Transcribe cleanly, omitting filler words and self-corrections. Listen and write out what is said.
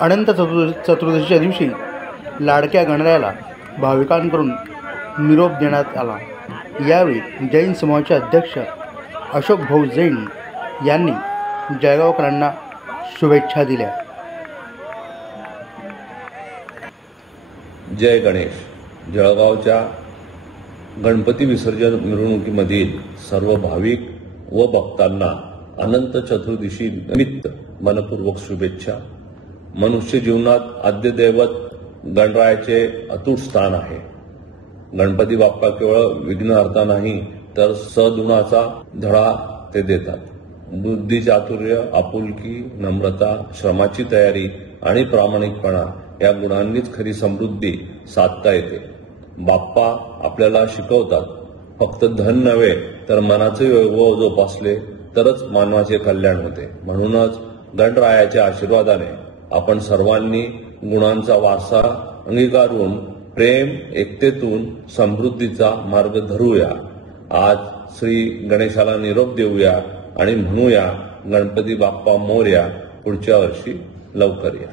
अनंत चतुर्दशीच्या दिवशी लाडक्या गणरायाला भाविकांकडून निरोप देण्यात आला। यावेळी जैन समाजाचे अध्यक्ष अशोक भाऊ जैन यांनी जळगावकरांना शुभेच्छा दिल्या। जय गणेश। जळगावच्या गणपती विसर्जन मिरवणुकीमधील सर्व भाविक व भक्तांना अनंत चतुर्दशी निमित्त मनपूर्वक शुभेच्छा। मनुष्य जीवनात आद्य दैवत गणरायाचे अतूट स्थान आहे। गणपती बाप्पा केवळ विघ्नहर्ता नाही तर सद्गुणाचा धडा ते देतात। बुद्धी, चातुर्य, आपुलकी, नम्रता, श्रमाची तयारी आणि प्रामाणिकपणा या गुणांनीच खरी समृद्धी साधता येते। बाप्पा आपल्याला शिकवतात, फक्त धन नव्हे तर मनाचे वैभव जोपासले तरच मानवाचे कल्याण होते। म्हणूनच गणरायाच्या आशीर्वादाने आपण सर्वांनी गुणांचा वारसा अंगीकारून प्रेम एकतेतून समृद्धीचा मार्ग धरूया। आज श्री गणेशाला निरोप देऊया आणि म्हणूया, गणपती बाप्पा मोरया, पुढच्या वर्षी लवकर या।